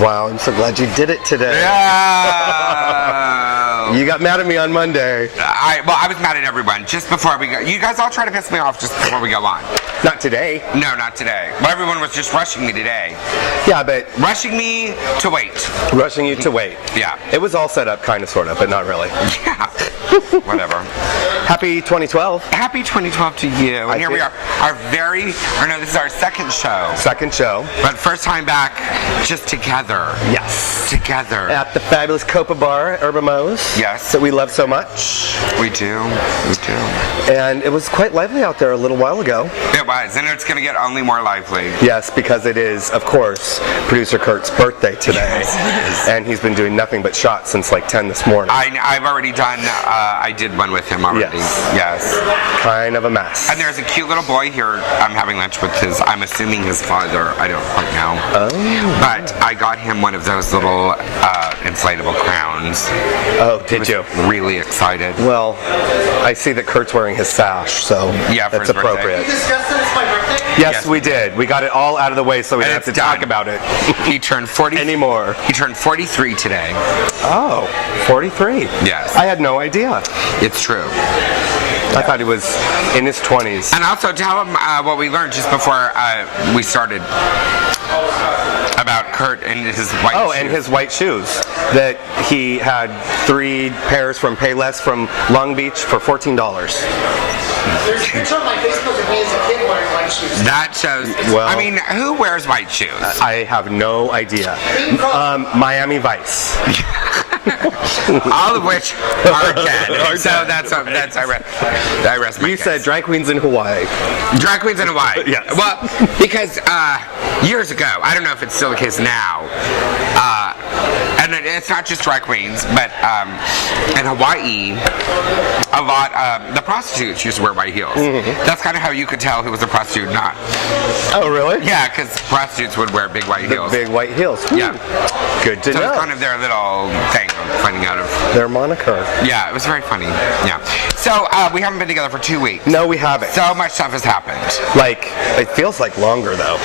Wow, I'm so glad you did it today. Yeah. You got mad at me on Monday. I was mad at everyone just before we go. You guys all try to piss me off just before we go on. Not today. No, not today. But everyone was just rushing me today. Yeah, but Rushing me to wait. rushing you to wait. Yeah. It was all set up, kind of, sort of, but not really. Yeah. Whatever. Happy 2012. Happy 2012 to you. And here we are. This is our second show. Second show. But first time back, just together. Yes. Together. At the fabulous Copa Bar at Urban Mo's. Yes. That we love so much. We do. We do. And it was quite lively out there a little while ago. It was. And it's going to get only more lively. Yes, because it is, of course, producer Kurt's birthday today. Yes, it is. And he's been doing nothing but shots since like 10 this morning. I've already done, I did one with him already. Yes. Kind of a mess. And there's a cute little boy here. I'm having lunch with I'm assuming his father. I don't know. Oh. But I got him one of those little inflatable crowns. Oh, did you? Really excited. Well, I see that Kurt's wearing his sash, so Yeah, for that's his birthday. appropriate. You discussed that it's my birthday? Yes, we did. We got it all out of the way so we And didn't have to it's talk done. about it He turned 40 anymore. He turned 43 today. Oh, 43. Yes. I had no idea. It's true. I thought he was in his 20s. And also tell him what we learned just before we started about Kurt and his white shoes. And his white shoes. That he had 3 pairs from Payless from Long Beach for $14. There's a picture on my Facebook of me as a kid wearing white shoes. That shows. Well- I mean, who wears white shoes? I have no idea. Miami Vice. All of which are dead. So that's I rest my You case. said drag queens in Hawaii. Drag queens in Hawaii. Yes. Well, because years ago, I don't know if it's still the case now, and it's not just drag queens, but in Hawaii, a lot the prostitutes used to wear white heels. That's kind of how you could tell who was a prostitute or not. Oh, really? Yeah, because prostitutes would wear big white heels. Big white heels. Yeah. Good to So know. it's kind of their little thing of finding out of. Their moniker. Yeah, it was very funny. Yeah. So we haven't been together for 2 weeks. No, we haven't. So much stuff has happened. Like, it feels like longer, though.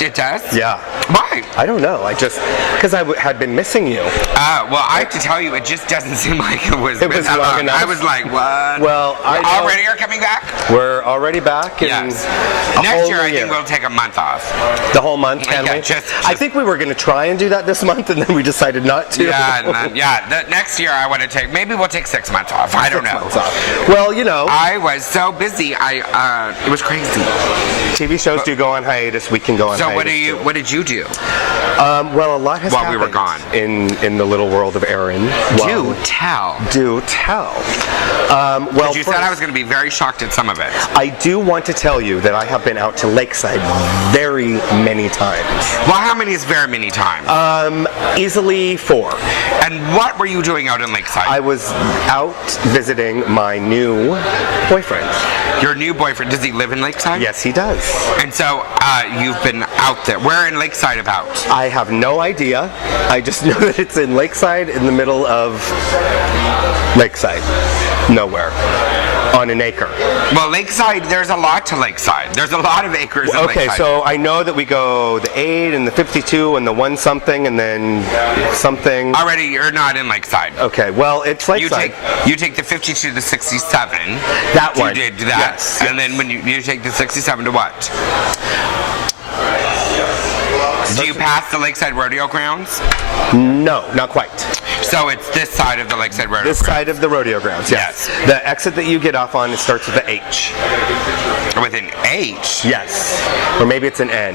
It does? Yeah. Why? I don't know. Because I had been missing you. Well, I have to tell you, it just doesn't seem like it was It was that long enough. I was like, what? Well, I know. Already are coming back? We're already back. Yes. a Next whole year, new I think we'll take a month off. The whole month, can Yeah, we? just- I think we were going to try and do that this month, and then we decided not to. The next year, I want to take, maybe we'll take 6 months off. I don't 6 know. months off. Well, you know, I was so busy. It was crazy. TV shows do go on hiatus. We can go on So hiatus. what did you do? Well, a lot has While we happened were gone. in the little world of Aaron. Do tell. Do tell. Well, Because you said first, I was going to be very shocked at some of it. I do want to tell you that I have been out to Lakeside very many times. Well, how many is very many times? Easily 4. And what were you doing out in Lakeside? I was out visiting my new boyfriend. Your new boyfriend, does he live in Lakeside? Yes, he does. And so you've been out there. Where in Lakeside about? I have no idea. I just know that it's in Lakeside, in the middle of Lakeside. Nowhere. On an acre. Well, Lakeside, there's a lot to Lakeside. There's a lot of acres in Okay, Lakeside. so I know that we go the 8 and the 52 and the 1 something and then something. Already, you're not in Lakeside. Okay, well, it's Lakeside. You take the 52 to the 67. That one. You did that. Yes, And then when you take the 67 to what? Do you pass the Lakeside Rodeo grounds? No, not quite. So it's this side of the Lakeside Rodeo This grounds. side of the rodeo grounds, yes. The exit that you get off on, it starts with the H. With an H? Yes. Or maybe it's an N.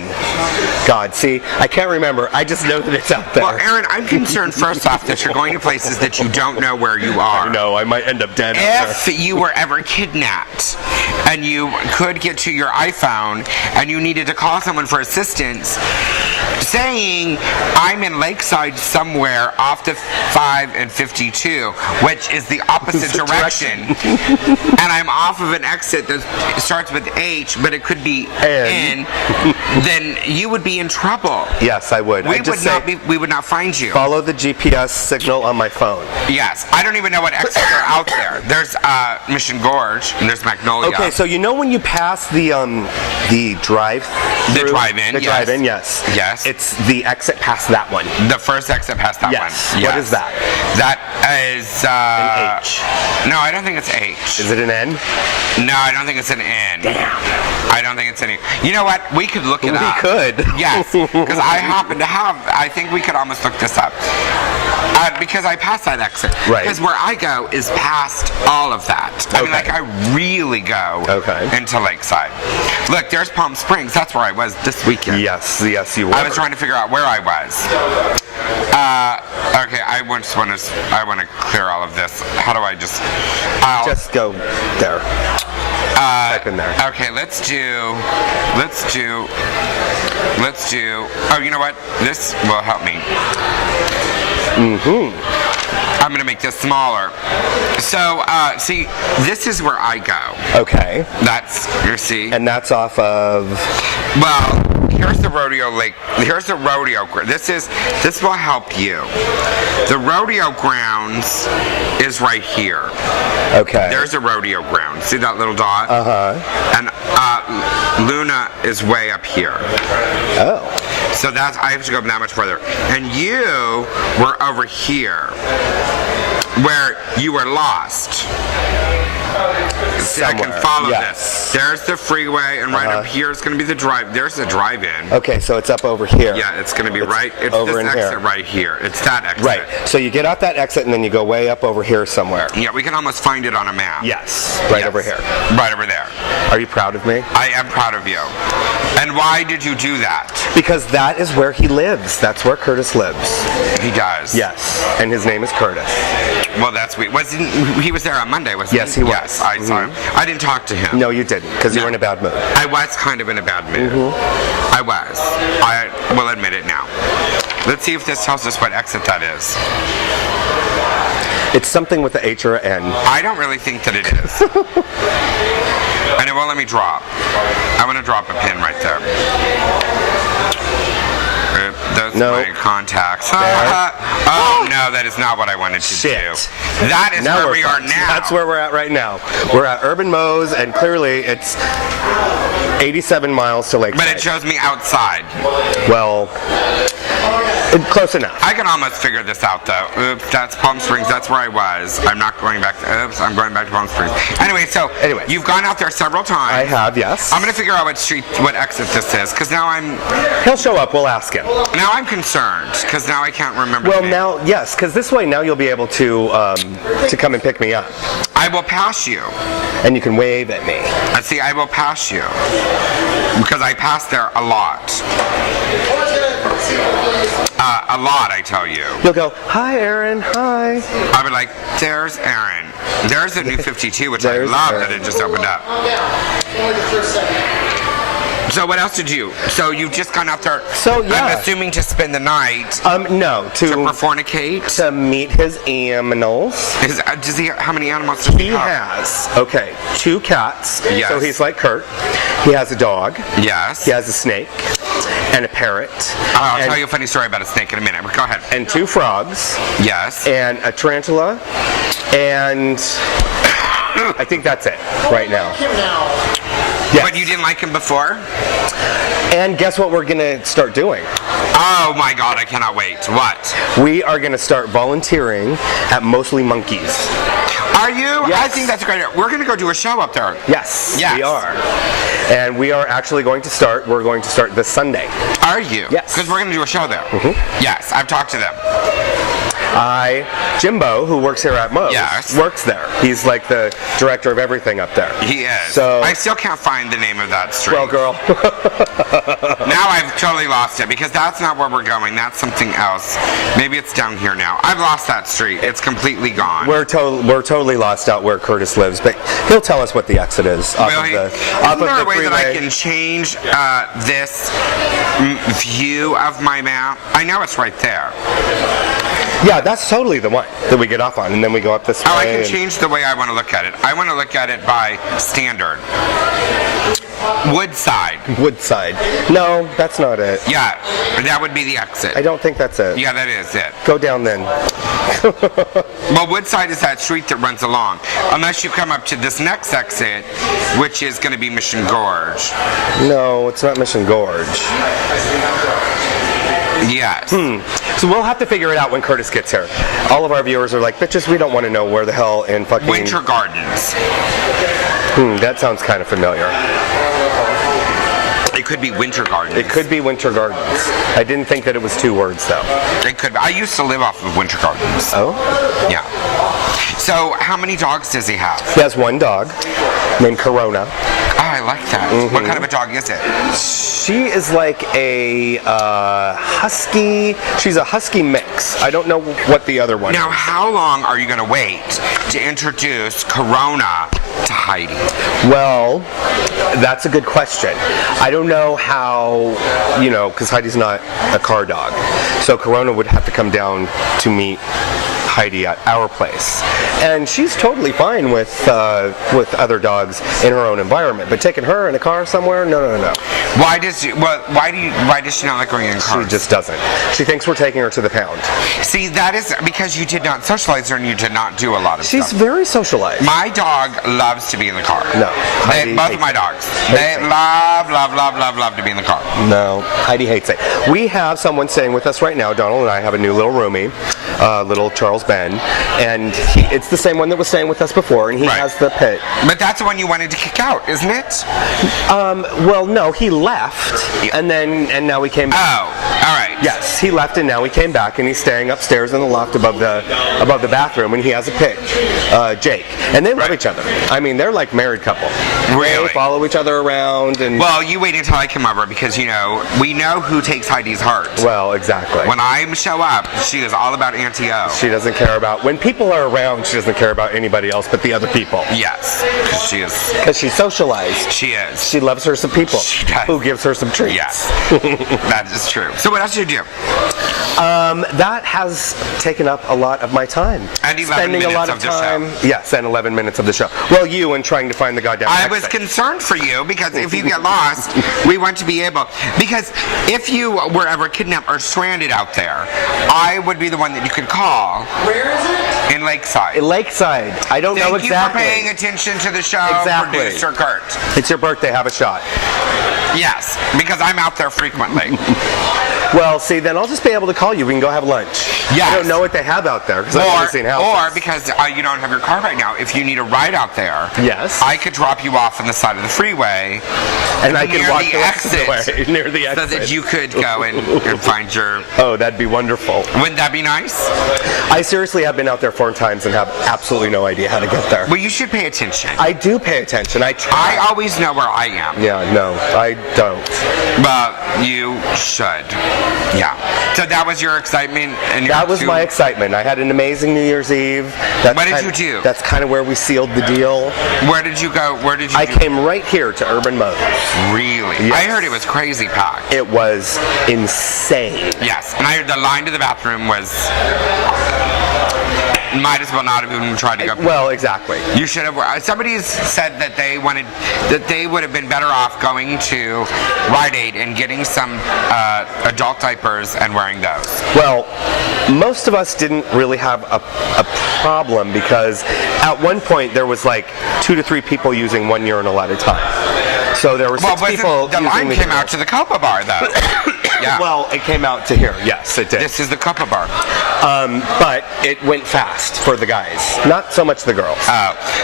God, see, I can't remember. I just know that it's out there. Well, Aaron, I'm concerned first off that you're going to places that you don't know where you are. I know, I might end up dead out there. If you were ever kidnapped and you could get to your iPhone and you needed to call someone for assistance, saying I'm in Lakeside somewhere off the 5 and 52, which is the opposite direction, and I'm off of an exit that starts with H, but it could be N, then you would be in trouble. Yes, I would. We would not find you. Follow the GPS signal on my phone. Yes, I don't even know what exits are out there. There's Mission Gorge and there's Magnolia. Okay, so you know when you pass the drive-in? The drive-in, The yes. drive-in, yes. Yes. Yes. It's the exit past that one. The first exit past that Yes. one. What is that? That is... An H. No, I don't think it's H. Is it an N? No, I don't think it's an N. Damn. I don't think it's any. You know what? We could look it up. We could. Yes, because I happen to have. I think we could almost look this up. Because I passed that exit. Right. Because where I go is past all of that. I mean, like, I really go into Lakeside. Look, there's Palm Springs. That's where I was this weekend. Yes, you were. I was trying to figure out where I was. Okay, I want to clear all of this. How do I just... Just go there. Type in there. Okay, let's do, oh, you know what? This will help me. I'm going to make this smaller. So, see, this is where I go. Okay. That's, you see? And that's off of... Well, here's the rodeo lake. Here's the rodeo. This will help you. The rodeo grounds is right here. Okay. There's a rodeo ground. See that little dot? And Luna is way up here. Oh. So that's, I have to go that much further. And you were over here, where you were lost. See, I can follow this. There's the freeway, and right up here is going to be the drive. There's the drive-in. Okay, so it's up over here. Yeah, it's going to be right. It's over this in exit here. right here. It's that exit. Right. So you get off that exit, and then you go way up over here somewhere. Yeah, we can almost find it on a map. Yes. Right over here. Right over there. Are you proud of me? I am proud of you. And why did you do that? Because that is where he lives. That's where Curtis lives. He does. Yes. And his name is Curtis. Well, that's sweet. He was there on Monday, wasn't he? Yes, he was. Yes, I saw him. I didn't talk to him. No, you didn't, because you were in a bad mood. I was kind of in a bad mood. I was. I will admit it now. Let's see if this tells us what exit that is. It's something with the H or an N. I don't really think that it is. And it won't let me drop. I want to drop a pin right there. Those are my contacts. Oh, no, that is not what I wanted to do. That is where we are now. That's where we're at right now. We're at Urban Moe's, and clearly it's 87 miles to Lakeside. But it shows me outside. Well, close enough. I can almost figure this out, though. Oops, that's Palm Springs. That's where I was. I'm not going back to... Oops, I'm going back to Palm Springs. Anyway, you've gone out there several times. I have, yes. I'm going to figure out what exit this is, because now I'm... He'll show up. We'll ask him. Now I'm concerned, because now I can't remember Well, the name. now, yes, because this way now you'll be able to come and pick me up. I will pass you. And you can wave at me. See, I will pass you. Because I pass there a lot. A lot, I tell you. You'll go, hi, Aaron, hi. I'll be like, there's Aaron. There's a new 52, which I love that it just opened up. So what else did you? So you've just gone out there, I'm assuming to spend the night. No, to fornicate? To meet his animals. Does he? How many animals does he have? Has, 2 cats. Yes. So he's like Kurt. He has a dog. Yes. He has a snake and a parrot. I'll tell you a funny story about a snake in a minute. Go ahead. And 2 frogs. Yes. And a tarantula. And I think that's it right now. Yes. But you didn't like him before? And guess what we're going to start doing? Oh my God, I cannot wait. What? We are going to start volunteering at Mostly Monkeys. Are you? Yes. I think that's a great idea. We're going to go do a show up there. Yes, we are. And we are actually going to start, we're going to start this Sunday. Are you? Yes. Because we're going to do a show there. Yes, I've talked to them. Jimbo, who works here at Moe's, works there. He's like the director of everything up there. He is. So I still can't find the name of that street. Well, girl. Now I've totally lost it, because that's not where we're going. That's something else. Maybe it's down here now. I've lost that street. It's completely gone. We're totally lost out where Curtis lives, but he'll tell us what the exit is off of the freeway. Is there a way that I can change this view of my map? I know it's right there. Yeah, that's totally the one that we get off on, and then we go up this way. Oh, I can change the way I want to look at it. I want to look at it by standard. Woodside. No, that's not it. Yeah, that would be the exit. I don't think that's it. Yeah, that is it. Go down then. Well, Woodside is that street that runs along. Unless you come up to this next exit, which is going to be Mission Gorge. No, it's not Mission Gorge. Yes. So we'll have to figure it out when Curtis gets here. All of our viewers are like, bitches, we don't want to know where the hell in fucking... Winter Gardens. That sounds kind of familiar. It could be Winter Gardens. It could be Winter Gardens. I didn't think that it was 2 words, though. It could be. I used to live off of Winter Gardens. Oh? Yeah. So, how many dogs does he have? He has 1 dog named Corona. Oh, I like that. What kind of a dog is it? She is like a husky. She's a husky mix. I don't know what the other one Now, is. how long are you going to wait to introduce Corona to Heidi? Well, that's a good question. I don't know how, because Heidi's not a car dog. So Corona would have to come down to meet Heidi at our place, and she's totally fine with other dogs in her own environment. But taking her in a car somewhere, no. Why does she not like going in cars? She just doesn't. She thinks we're taking her to the pound. See, that is because you did not socialize her and you did not do a lot of She's stuff. very socialized. My dog loves to be in the car. No, Both of my dogs. They love to be in the car. No, Heidi hates it. We have someone staying with us right now. Donald and I have a new little roomie, little Charles Ben, and it's the same one that was staying with us before, and he Right. has the pit. But that's the one you wanted to kick out, isn't it? Well, no, he left, and now he came back. Oh, all right. Yes, he left, and now he came back, and he's staying upstairs in the loft above the bathroom, and he has a pit, Jake, and they love Right. each other. I mean, they're like married couple. Really? They follow each other around, and Well, you wait until I come over because, we know who takes Heidi's heart. well, exactly. When I show up, she is all about Auntie O. She doesn't care about when people are around. She doesn't care about anybody else but the other people. Yes, because she is. Because she's socialized. She is. She loves her some people. She does. Who gives her some treats. Yes, that is true. So what else do you do? That has taken up a lot of my time. And 11 Spending a lot minutes of of the show. time. Yes, and 11 minutes of the show. Well, you and trying to find the goddamn I was exit. concerned for you because if you get lost, we want to be able. Because if you were ever kidnapped or stranded out there, I would be the one that you could call Where is it? in Lakeside. Lakeside. I don't know Thank exactly. you for paying attention to the show, Exactly. producer Kurt. It's your birthday. Have a shot. Yes, because I'm out there frequently. Well, see, then I'll just be able to call you. We can go have lunch. Yes. I don't know what they have out there because I've never seen houses. Or because you don't have your car right now, if you need a ride out there, Yes. I could drop you off on the side of the freeway and I can near walk the the rest of the exit, way near the so exit. that you could go and find your. Oh, that'd be wonderful. Wouldn't that be nice? I seriously have been out there 4 times and have absolutely no idea how to get there. Well, you should pay attention. I do pay attention. I try. I always know where I am. Yeah, no, I don't. But you should. Yeah. So that was your excitement, and That was my excitement. I had an amazing New Year's Eve. What did you do? That's kind of where we sealed the deal. Where did you go? Where did you? I came right here to Urban Motors. Really? Yes. I heard it was crazy packed. It was insane. Yes, and I heard the line to the bathroom was. Might as well not have even tried to go. Well, exactly. You should have. Somebody said that they would have been better off going to Rite Aid and getting some adult diapers and wearing those. Well, most of us didn't really have a problem because at one point there was like 2 to 3 people using one urinal at a time. So there were 6 people the using line the came urinal. out to the Copa Bar though. Yeah. Well, it came out to here. Yes, it did. This is the Copa Bar. But it went fast for the guys, not so much the girls.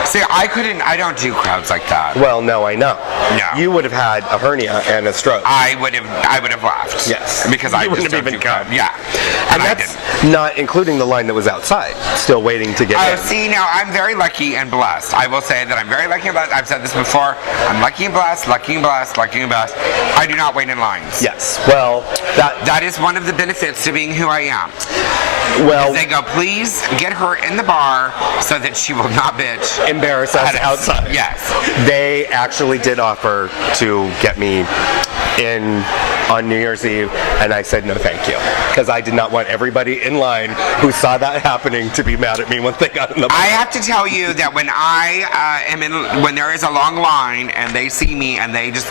See, I don't do crowds like that. Well, no, I know. No. You would have had a hernia and a stroke. I would have laughed. Yes. Because You I wouldn't just have don't even do crowd. come. Yeah. and I that's didn't. not including the line that was outside, still waiting to get Oh, in. see, now I'm very lucky and blessed. I will say that I'm very lucky and blessed. I've said this before. I'm lucky and blessed, lucky and blessed, lucky and blessed. I do not wait in lines. Yes. Well, That is one of the benefits to being who I am. well, They go, please get her in the bar so that she will not bitch. embarrass us outside. Yes. They actually did offer to get me in on New Year's Eve, and I said no thank you, because I did not want everybody in line who saw that happening to be mad at me once they got in the bar. I have to tell you that when when there is a long line and they see me and they just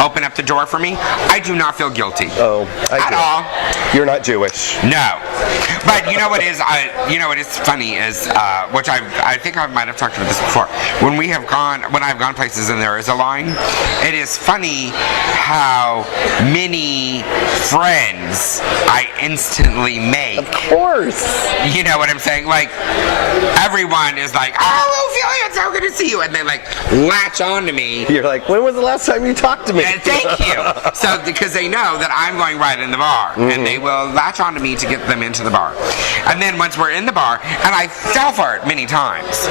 open up the door for me, I do not feel guilty. Oh, I At do. all. You're not Jewish. No, but you know what is what is funny is which I think I might have talked about this before. When I've gone places and there is a line, it is funny how how many friends I instantly make. Of course. You know what I'm saying? Like, everyone is like, oh, Ophelia, it's so good to see you. And they like latch on to me. You're like, when was the last time you talked to me? And thank you. So, because they know that I'm going right in the bar. And they will latch on to me to get them into the bar. And then once we're in the bar, and I fell for it many times.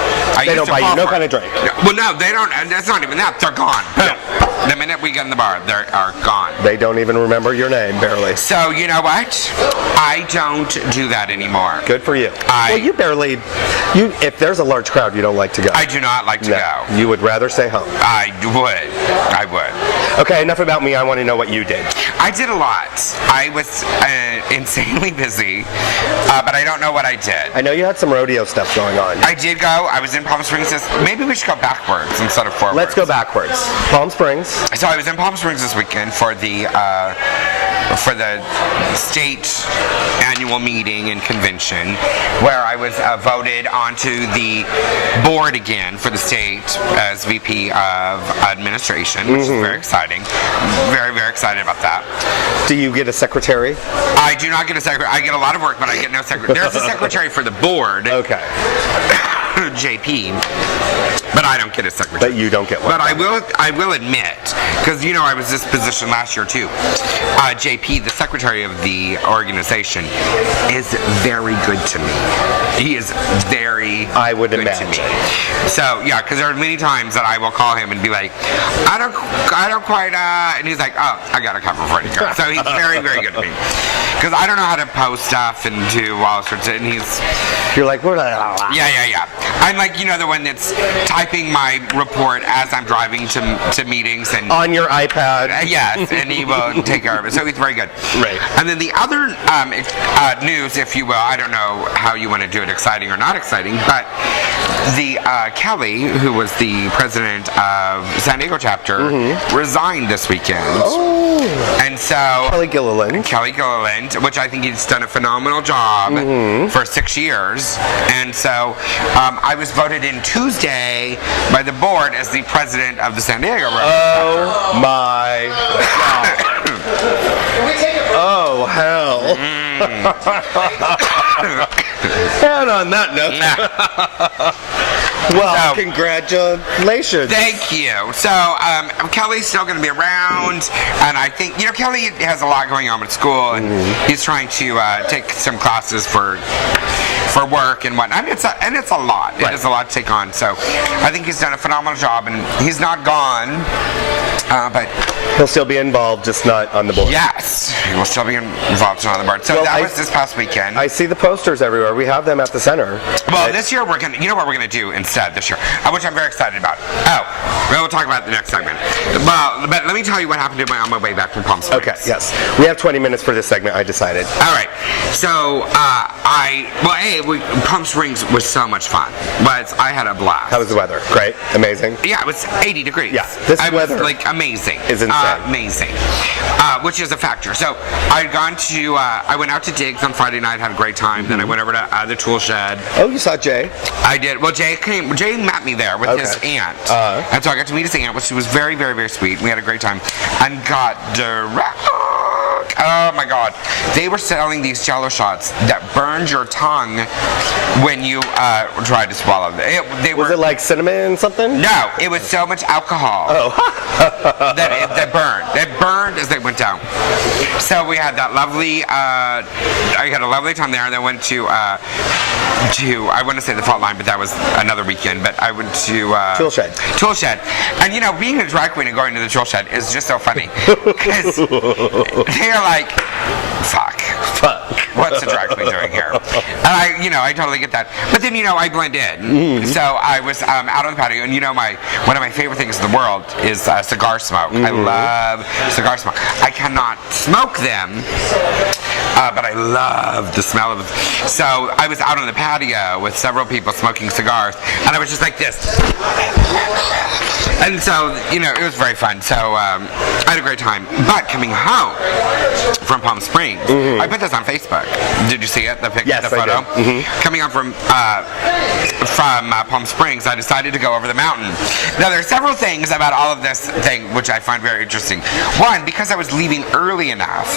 They don't buy you no kind of drink. Well, no, they don't. And that's not even that. They're gone. Boom. The minute we get in the bar, they are gone. They don't even remember your name, barely. So, you know what? I don't do that anymore. Good for you. Well, you barely. If there's a large crowd, you don't like to go. I do not like to go. You would rather stay home. I would. Okay, enough about me. I want to know what you did. I did a lot. I was insanely busy, but I don't know what I did. I know you had some rodeo stuff going on. I did go. I was in Palm Springs. Maybe we should go backwards instead of forwards. Let's go backwards. Palm Springs. So I was in Palm Springs this weekend for the state annual meeting and convention, where I was voted onto the board again for the state as VP of administration, which is very exciting. Very, very excited about that. Do you get a secretary? I do not get a secretary. I get a lot of work, but I get no secretary. There's a secretary for the board. Okay. JP, but I don't get a secretary. But you don't get one. But I will admit, because you know I was this position last year too. JP, the secretary of the organization, is very good to me. He is very good to me. So yeah, because there are many times that I will call him and be like, I don't quite, and he's like, oh, I got a cover for you. So he's very, very good to me. Because I don't know how to post stuff and do all sorts of, and you're like, what? Yeah. I'm like, you know, the one that's typing my report as I'm driving to meetings and on your iPad. Yes, and he will take care of it. So he's very good. Right. And then the other news, if you will, I don't know how you want to do it, exciting or not exciting, but the Kelly, who was the president of San Diego chapter, resigned this weekend. Oh. And so Kelly Gilliland, which I think he's done a phenomenal job for 6 years. And so I was voted in Tuesday by the board as the president of the San Diego Road. Oh my God. Can we take a break? Oh hell. And on that note, well, congratulations. Thank you. So Kelly's still going to be around, and I think, you know, Kelly has a lot going on with school, and he's trying to take some classes for work and whatnot. And it's a lot. Right. It is a lot to take on. So I think he's done a phenomenal job, and he's not gone, but he'll still be involved, just not on the board. Yes, he will still be involved on the board. So that was this past weekend. I see the posters everywhere. We have them at the center. Well, this year you know what we're gonna do instead this year, which I'm very excited about. Oh, we'll talk about it the next segment. Well, but let me tell you what happened on my way back from Palm Springs. Okay, yes. We have 20 minutes for this segment, I decided. All right. So, Palm Springs was so much fun. But I had a blast. How was the weather? Great? Amazing? Yeah, it was 80 degrees. Yeah, this weather was, like, amazing. Is insane. Amazing. Which is a factor. So, I went out to Diggs on Friday night, had a great time. Then I went over to the tool shed. Oh, you saw Jay? I did. Well, Jay met me there with his aunt. And so I got to meet his aunt, which was very, very, very sweet. We had a great time. And got direct. Oh my God. They were selling these Jello shots that burned your tongue when you tried to swallow them. Was it like cinnamon something? No, it was so much alcohol that burned. It burned as they went down. So we had that lovely, I had a lovely time there, and then went to I want to say the Fault Line, but that was another weekend, but I went to Tool Shed. And you know, being a drag queen and going to the Tool Shed is just so funny, because they're like, fuck, what's the drag queen doing here? And I totally get that. But then, I blend in. So I was out on the patio, and one of my favorite things in the world is cigar smoke. I love cigar smoke. I cannot smoke them, but I love the smell of them. So I was out on the patio with several people smoking cigars, and I was just like this. And so, it was very fun. So I had a great time. But coming home from Palm Springs, I put this on Facebook. Did you see it? The photo? Yes, I did. Coming home from Palm Springs, I decided to go over the mountain. Now, there are several things about all of this thing which I find very interesting. One, because I was leaving early enough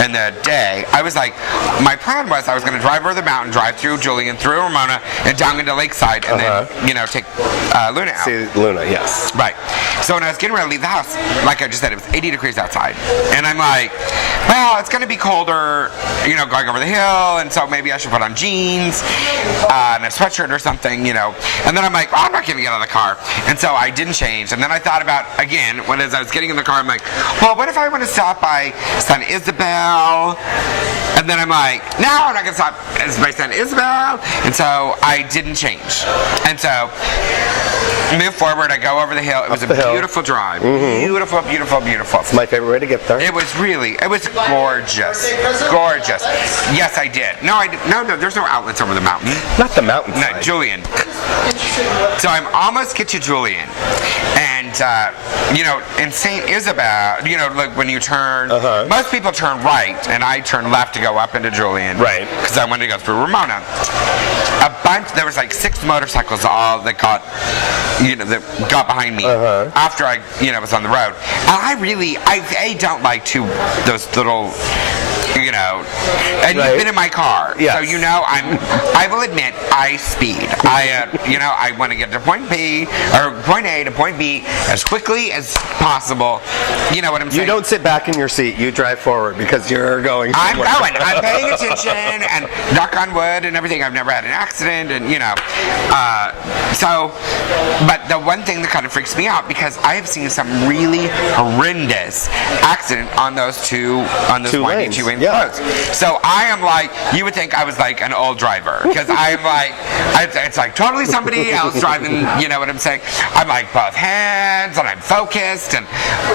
in the day, I was like, my plan was I was going to drive over the mountain, drive through Julian, through Ramona, and down into Lakeside, and then, you know, take Luna out. See Luna, yes. Right. So when I was getting ready to leave the house, like I just said, it was 80 degrees outside. And I'm like, well, it's going to be colder, you know, going over the hill, and so maybe I should put on jeans and a sweatshirt or something, you know. And then I'm like, well, I'm not going to get out of the car. And so I didn't change. And then I thought about, again, as I was getting in the car, I'm like, well, what if I want to stop by San Isabel? And then I'm like, no, I'm not going to stop by San Isabel. And so I didn't change. And so move forward, I go over the hill. It was a beautiful drive. Beautiful, beautiful, beautiful. It's my favorite way to get there. It was gorgeous. Gorgeous. Yes, I did. No, there's no outlets over the mountain. Not the mountainside. No, Julian. So I'm almost get to Julian. And, you know, in St. Isabel, you know, like when you turn, most people turn right, and I turn left to go up into Julian. Right. Because I wanted to go through Ramona. There was like 6 motorcycles all that got behind me after I, you know, was on the road. And I don't like those little, you know, and you've been in my car, so you know I will admit I speed. I want to get to point B or point A to point B as quickly as possible. You know what I'm saying? You don't sit back in your seat. You drive forward because you're going. I'm going. I'm paying attention and knock on wood and everything. I've never had an accident, and you know. But the one thing that kind of freaks me out because I have seen some really horrendous accident on those two lanes. two-lane roads. So I am like, you would think I was like an old driver because I'm like, it's like totally somebody else driving. You know what I'm saying? I'm like both hands and I'm focused and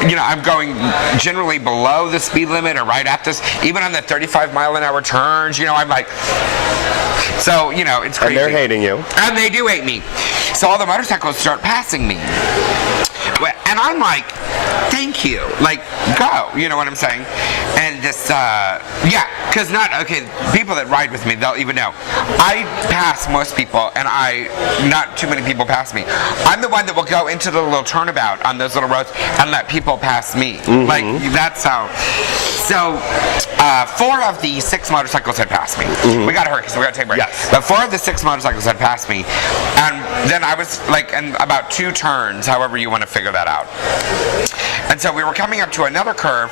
you know I'm going generally below the speed limit or right at this, even on the 35-mile-an-hour turns. You know I'm like. So, you know, it's crazy. And they're hating you. And they do hate me. So all the motorcycles start passing me. And I'm like, thank you. Like, go. You know what I'm saying? And this, because people that ride with me, they'll even know. I pass most people, and not too many people pass me. I'm the one that will go into the little turnabout on those little roads and let people pass me. Like, that's how. So, 4 of the 6 motorcycles had passed me. We got to hurry because we got to take a break. Yes. But 4 of the 6 motorcycles had passed me. And then I was like, in about 2 turns, however you want to figure that out. And so we were coming up to another curve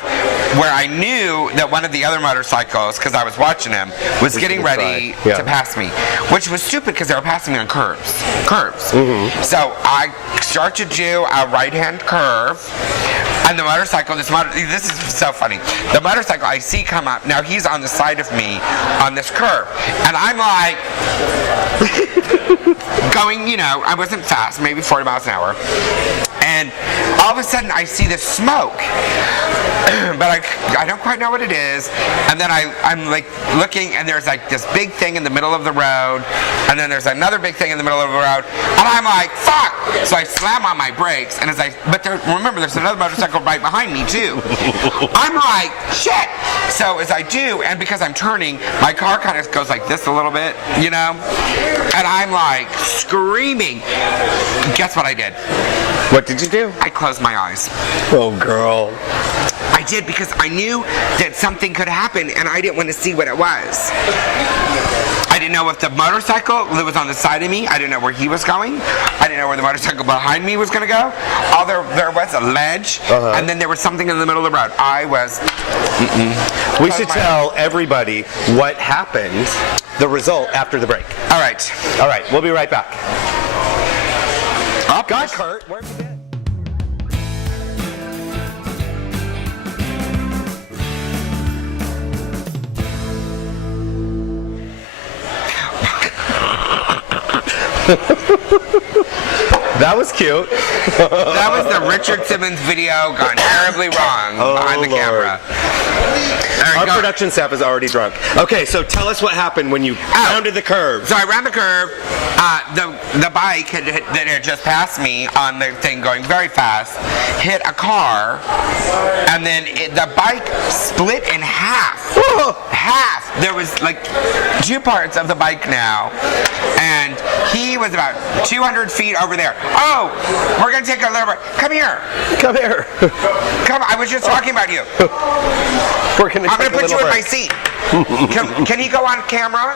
where I knew that one of the other motorcycles, because I was watching him, was getting ready to pass me, which was stupid because they were passing me on curves. So I start to do a right-hand curve, and the motorcycle, this is so funny. The motorcycle I see come up, now he's on the side of me on this curve, and I'm like, going, you know, I wasn't fast, maybe 40 miles an hour. And all of a sudden I see this smoke, but I don't quite know what it is. And then I'm like looking, and there's like this big thing in the middle of the road, and then there's another big thing in the middle of the road, and I'm like, fuck! So I slam on my brakes, and remember there's another motorcycle right behind me too. I'm like, shit! So as I do, and because I'm turning, my car kind of goes like this a little bit, you know? And I'm like screaming. Guess what I did? What did you do? I closed my eyes. Oh, girl. I did because I knew that something could happen and I didn't want to see what it was. I didn't know if the motorcycle that was on the side of me, I didn't know where he was going. I didn't know where the motorcycle behind me was going to go. All there was a ledge, and then there was something in the middle of the road. I was... We should tell everybody what happened, the result after the break. All right. All right, we'll be right back. Oh, God, Kurt, where'd you get? That was cute. That was the Richard Simmons video gone terribly wrong behind the camera. Our production staff is already drunk. Okay, so tell us what happened when you rounded the curve. So I round the curve. The bike that had just passed me on the thing going very fast hit a car, and then the bike split in half. half. There was like 2 parts of the bike now, and he was about 200 feet over there. Oh, we're gonna take a little break. Come here. Come here. Come. I was just talking about you. We're gonna I'm take gonna a put you little in my break. seat. Can you go on camera?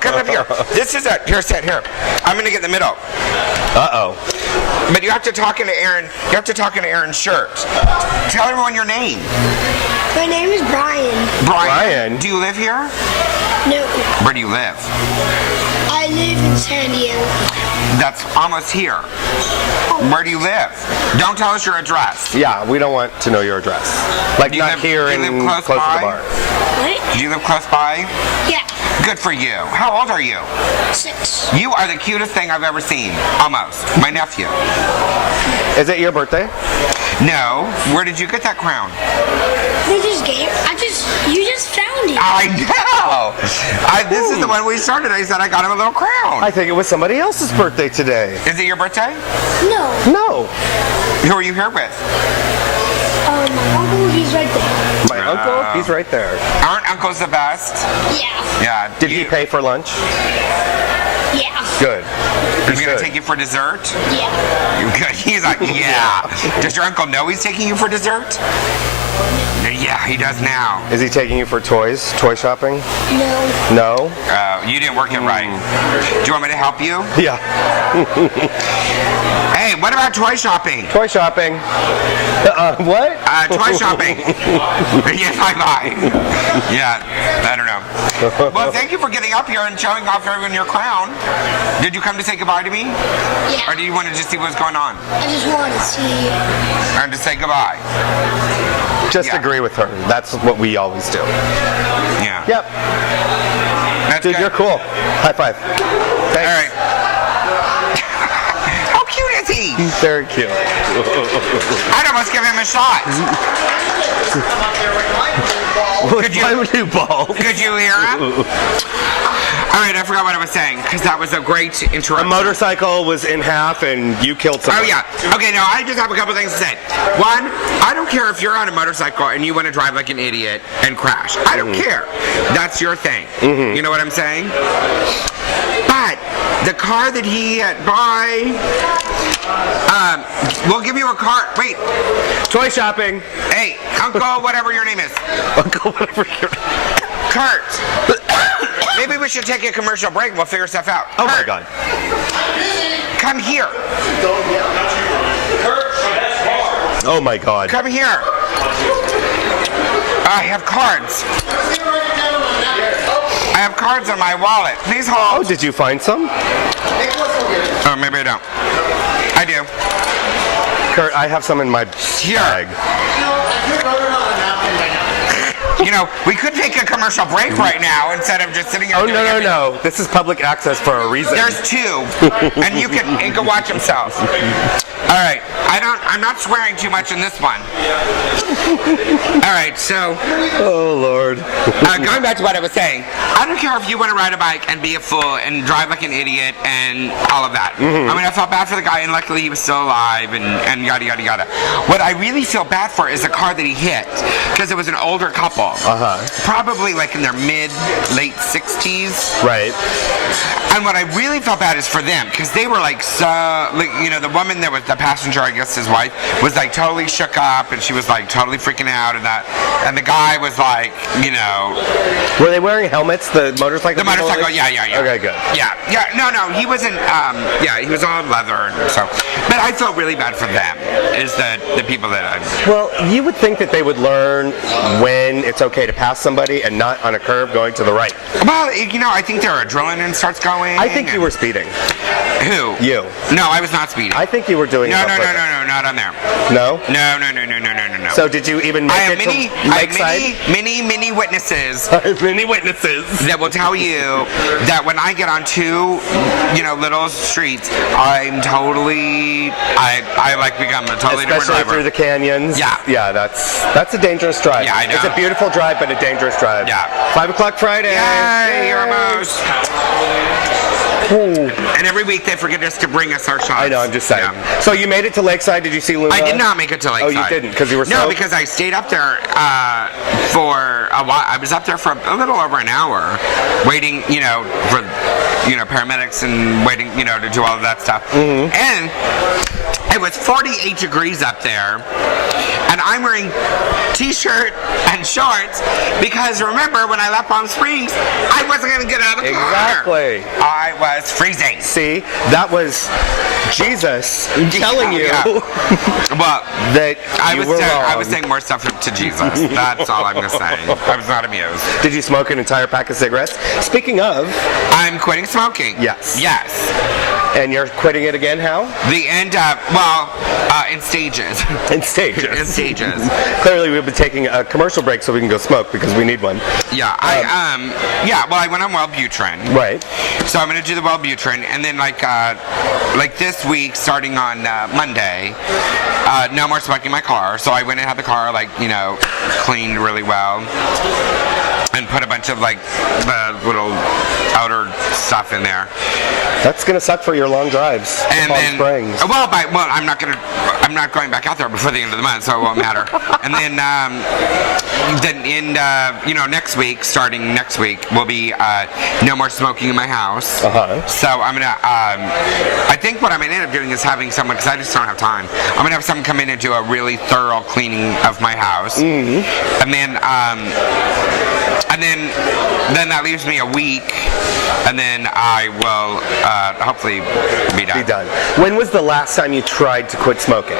Come up here. This is it. Here, sit here. I'm gonna get in the middle. Uh-oh. But you have to talk into Aaron. You have to talk into Aaron's shirt. Tell everyone your name. My name is Brian. Brian? Do you live here? No, Where do you live? I live in San Diego. That's almost here. Where do you live? Don't tell us your address. Yeah, we don't want to know your address. Like Do you not live- here do you in live close close to by? the bar. What? Do you live close by? Yeah, Good for you. How old are you? 6. You are the cutest thing I've ever seen. Almost. My nephew. Is it your birthday? No. Where did you get that crown? They just gave. You just found it. I know. This is the one we started. I said I got him a little crown. I think it was somebody else's birthday today. Is it your birthday? No, No. Who are you here with? my uncle, he's right there. My uncle? He's right there. Aren't uncles the best? Yeah, Yeah. Did he pay for lunch? yeah, Good. He's He's gonna good. take you for dessert? yeah. You good? He's like, yeah. Does your uncle know he's taking you for dessert? Yeah, he does now. Is he taking you for toys? Toy shopping? No, No? You didn't work it right. Do you want me to help you? Yeah. Hey, what about toy shopping? Toy shopping. What? Toy shopping. Yes, bye. Yeah, I don't know. Well, thank you for getting up here and showing off everyone your crown. Did you come to say goodbye to me? yeah. Or do you want to just see what's going on? I just want to see. And to say goodbye? Just Yeah. agree with her. That's what we always do. Yeah. Yep. That's Dude, good. you're cool. High five. All Thanks. right. How cute is he? Very cute. I'd almost give him a shot. Could you? My new ball. Could you hear him? All right, I forgot what I was saying because that was a great A interruption. motorcycle was in half and you killed someone. Oh yeah. Okay, no, I just have a couple things to say. One, I don't care if you're on a motorcycle and you want to drive like an idiot and crash. I don't care. That's your thing. You know what I'm saying? But the car that he had buy, we'll give you a car. Wait, Toy shopping. hey, Uncle, whatever your name is, Uncle, whatever you're... Kurt. Maybe we should take a commercial break and we'll figure stuff out. Oh my Kurt, God. come here. Oh my God. Come here. I have cards. I have cards in my wallet. Please Oh, hold. did you find some? Oh, maybe I don't. I do. Kurt, I have some in my Here. bag. You know, we could take a commercial break right now instead of just sitting here. Oh, doing no, no, everything. no. This is public access for a reason. There's 2, and he can watch himself. All right, I'm not swearing too much in this one. All right, so Oh, Lord. going back to what I was saying, I don't care if you want to ride a bike and be a fool and drive like an idiot and all of that. I mean, I felt bad for the guy, and luckily he was still alive and yada yada yada. What I really feel bad for is the car that he hit, because it was an older couple, probably like in their late 60s. Right. And what I really felt bad is for them, because they were like the woman that was the passenger, I guess his wife, was like totally shook up, and she was like totally freaking out, and the guy was like, Were they wearing helmets, the motorcycle the people? motorcycle, yeah. Okay, good. Yeah, no, he wasn't, he was all leather, and so, but I felt really bad for them, is the people that Well, you would think that they would learn when it's okay to pass somebody and not on a curve going to the right. well, I think their adrenaline starts going. I think you were speeding. Who? You. No, I was not speeding. I think you were doing it No, on purpose. not on there. No? No. So did you even make I it have to Lakeside? many witnesses Many witnesses. that will tell you that when I get on 2, little streets, I'm totally, I like become a totally different Especially driver. through the canyons. Yeah. Yeah, that's a dangerous drive. Yeah, I know. It's a beautiful drive, but a dangerous drive. Yeah. 5 o'clock Friday. Yay, you're almost. And every week they forget us to bring us our shots. I know, I'm just saying. Yeah. So you made it to Lakeside. Did you see Luna? I did not make it to Lakeside. Oh, you didn't? Because you were No, so... because I stayed up there for a while. I was up there for a little over an hour, waiting, for, paramedics and waiting, to do all of that stuff. Mm-hmm. And it was 48 degrees up there, and I'm wearing t-shirt and shorts because remember when I left Palm Springs, I wasn't going to get out of the car. Exactly. I was freezing. See, that was Jesus telling you Well, that I you were wrong. was saying more stuff to Jesus. That's all I'm going to say. I was not amused. Did you smoke an entire pack of cigarettes? Speaking of... I'm quitting smoking. Yes. Yes. And you're quitting it again, how? The end in stages. In stages. In stages. Clearly, we've been taking a commercial break so we can go smoke because we need one. Yeah, I went on Wellbutrin. Right. So I'm gonna do the Wellbutrin, and then like this week, starting on Monday, no more smoking in my car. So I went and had the car cleaned really well, and put a bunch of the little outer stuff in there. That's gonna suck for your long drives. And Palm then, Springs. I'm not going back out there before the end of the month, so it won't matter. And then next week, starting next week, will be no more smoking in my house. Uh-huh. So I'm gonna, I think what I'm gonna end up doing is having someone, because I just don't have time. I'm gonna have someone come in and do a really thorough cleaning of my house, and then that leaves me a week, and then I will hopefully be done. Be done. When was the last time you tried to quit smoking?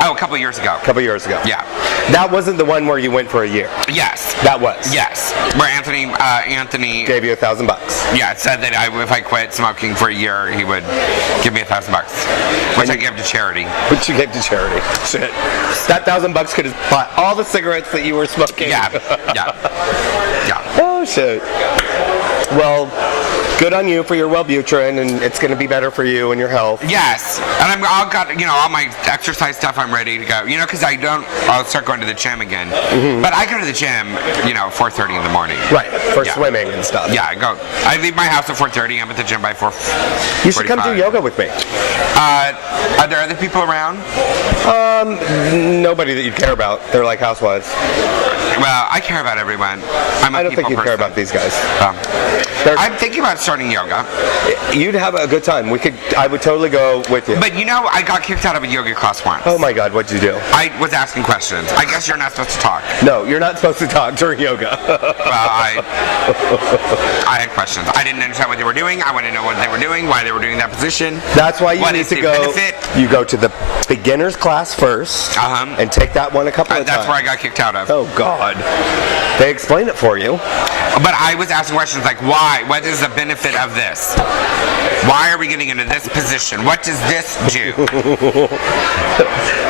Oh, a couple of years ago. A couple years ago. Yeah. That wasn't the one where you went for a year. Yes. That was. Yes. Where Anthony Gave you $1,000. Yeah, it said that if I quit smoking for a year, he would give me $1,000, which I gave to charity. Which you gave to charity. Shit. That $1,000 could have bought all the cigarettes that you were smoking. Yeah. Oh shit. Well, good on you for your Wellbutrin, and it's going to be better for you and your health. Yes, and I've got all my exercise stuff. I'm ready to go. Because I'll start going to the gym again. Mm-hmm. But I go to the gym, 4:30 in the morning. Right, for swimming and stuff. Yeah, I leave my house at 4:30. I'm at the gym by 4:45. You should come do yoga with me. Are there other people around? Nobody that you care about. They're like housewives. Well, I care about everyone. I don't think you care about these guys. I'm thinking about starting yoga. You'd have a good time. I would totally go with you. But I got kicked out of a yoga class once. Oh my God, what'd you do? I was asking questions. I guess you're not supposed to talk. No, you're not supposed to talk during yoga. Well, I had questions. I didn't understand what they were doing. I wanted to know what they were doing, why they were doing that position. That's why you need to go. Benefit? You go to the beginner's class first, and take that one a couple of times. That's where I got kicked out of. Oh God. They explain it for you. But I was asking questions like, why? What is the benefit of this? Why are we getting into this position? What does this do?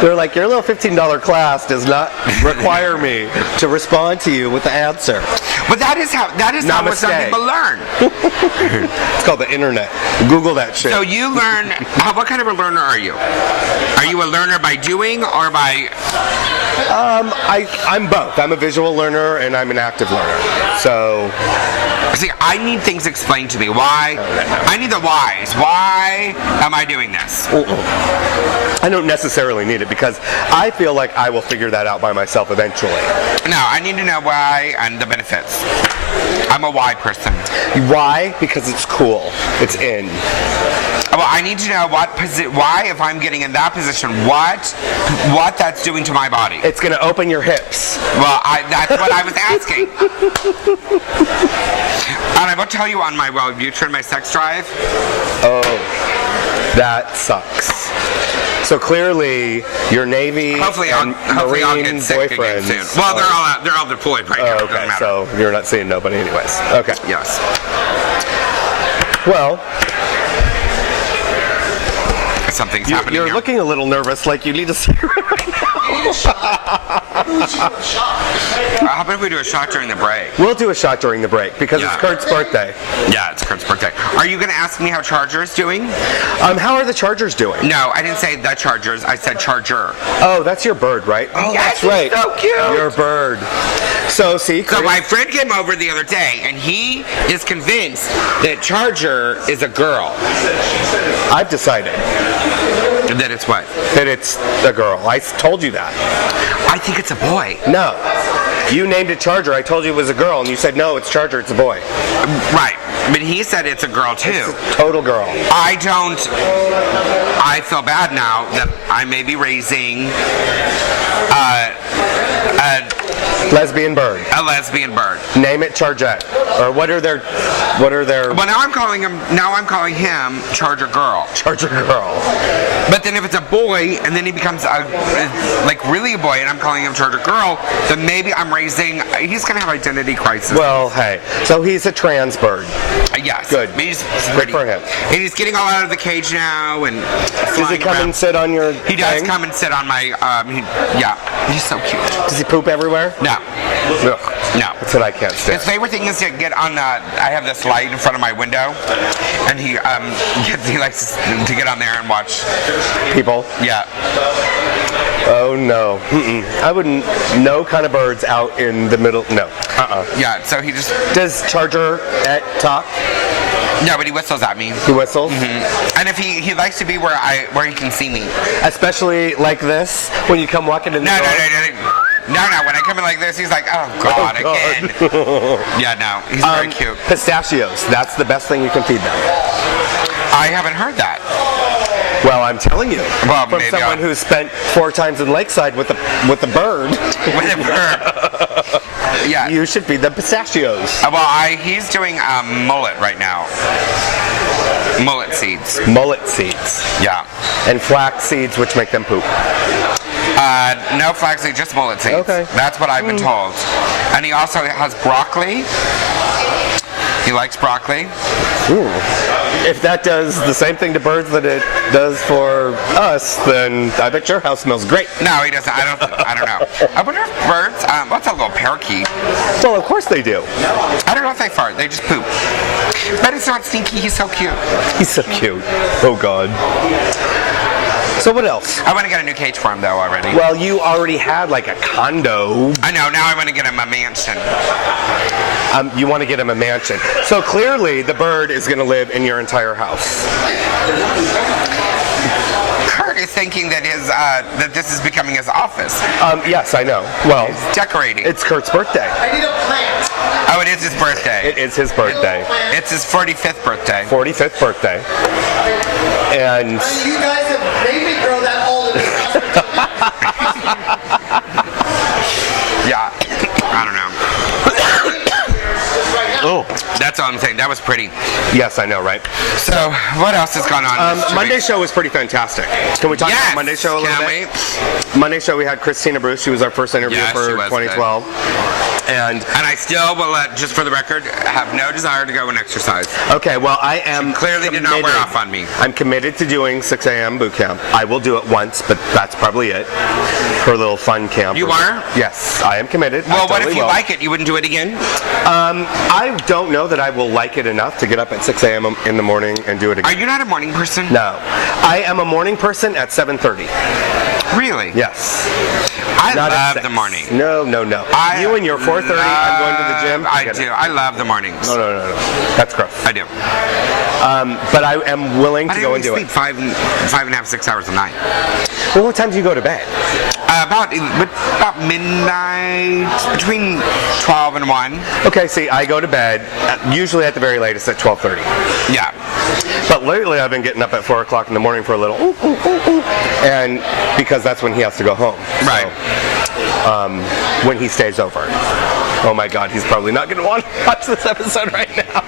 They're like, your little $15 class does not require me to respond to you with the answer. But that is how some people learn. It's called the internet. Google that shit. So you learn. What kind of a learner are you? Are you a learner by doing or by? I'm both. I'm a visual learner and I'm an active learner. So. See, I need things explained to me. Why? I need the whys. Why am I doing this? I don't necessarily need it because I feel like I will figure that out by myself eventually. No, I need to know why and the benefits. I'm a why person. Why? Because it's cool. It's in. Well, I need to know why, if I'm getting in that position, what that's doing to my body. It's going to open your hips. Well, that's what I was asking. And I will tell you on my Wellbutrin, my sex drive. Oh, that sucks. So clearly, your Navy and Marine boyfriends. Soon. Well, they're all deployed right now. Okay, so you're not seeing nobody anyways. Okay. Yes. Well. Something's happening You're here. looking a little nervous, like you need a cigarette right now. need a shot. Maybe we should do a shot. How about if we do a shot during the break? We'll do a shot during the break because Yeah. it's Kurt's birthday. Yeah, it's Kurt's birthday. Are you going to ask me how Charger is doing? How are the Chargers doing? No, I didn't say the Chargers. I said Charger. Oh, that's your bird, right? Oh, Yes, that's right. he's so cute. Your bird. So, see, So Kurt- my friend came over the other day, and he is convinced that Charger is a girl. I've decided That it's what? that it's a girl. I told you that. I think it's a boy. No. You named it Charger. I told you it was a girl, and you said, no, it's Charger, it's a boy. Right. But he said it's a girl, too. Total girl. I feel bad now that I may be raising Lesbian bird. a lesbian bird. Name it Chargette. Or what are their Well, now I'm calling him Charger Girl. Charger girl? But then if it's a boy and then he becomes really a boy and I'm calling him Charger Girl, then maybe he's gonna have identity crisis. Well, hey. So he's a trans bird. Yes. Good. He's Good pretty. for him. And he's getting all out of the cage now and Does he flying come around. and sit on your He does thing? come and sit on my, he's so cute. Does he poop everywhere? No, Ugh. no. That's what I can't His stand. favorite thing is to get on I have this light in front of my window, and he likes to get on there and watch. People? Yeah. Oh, no. Mm-mm. I wouldn't. No kind of birds out in the middle. No. Yeah, so he just, Does Charger talk? no, but he whistles at me. He whistles? And if he likes to be where he can see me. Especially like this, when you come walking in the No, door? no, when I come in like this, he's like, oh God, Oh, God. again. Yeah, no, he's very cute. Pistachios. That's the best thing you can feed them. I haven't heard that. Well, I'm telling you. Well, From maybe someone who spent 4 times in Lakeside with a bird, Whatever. Yeah. you should feed them pistachios. He's doing mullet right now. Mullet seeds. Mullet seeds. Yeah. And flax seeds, which make them poop. No flaxseed, just mullet seeds. Okay. That's what I've been told. And he also has broccoli. He likes broccoli. Ooh. If that does the same thing to birds that it does for us, then I bet your house smells great. No, he doesn't. I don't know. I wonder if birds, what's a little parakeet? Well, of course they do. I don't know if they fart. They just poop. But it's not stinky. He's so cute. He's so cute. Oh, God. So what else? I want to get a new cage for him, though, already. Well, you already had like a condo. I know. Now I want to get him a mansion. You want to get him a mansion. So clearly the bird is going to live in your entire house. Kurt is thinking that that this is becoming his office. Yes, I know. Well, Decorating. it's Kurt's birthday. I need a plant. Oh, it is his birthday. It is his birthday. It's his 45th birthday. 45th birthday. And You guys have made me grow that old in this house. Yeah. I don't know. oh, That's all I'm saying. That was pretty. yes, I know, right? So, what else has gone on? this Monday week? show was pretty fantastic. Can we talk Yes. about Monday show a little Can bit? we? Monday show we had Christina Bruce. She was our first interview Yeah, for she was 2012. And And I still will, just for the record, have no desire to go and exercise. okay, well, I am Clearly did not wear committed. off on me. I'm committed to doing 6 a.m. boot camp. I will do it once, but that's probably it. Her little fun camp. You are? Yes, I am committed. I Well, what totally if you will. like it? You wouldn't do it again? I don't know that I will like it enough to get up at 6 a.m. in the morning and do it Are again. you not a morning person? No. I am a morning person at 7:30. Really? Yes. I Not at love 6. the morning. No. You and your 4:30, I'm going to the gym. I Forget do. it. I love the mornings. No. That's gross. I do. But I am willing I to only go and do sleep it. 5.5, 6 hours a night. Well, what time do you go to bed? About midnight, between 12 and 1. Okay, see, I go to bed usually at the very latest at 12:30. Yeah. But lately I've been getting up at 4 o'clock in the morning for a little ooh, ooh, ooh, ooh, and because that's when he has to go home. Right. So, when he stays over. Oh my God, he's probably not going to want to watch this episode right now.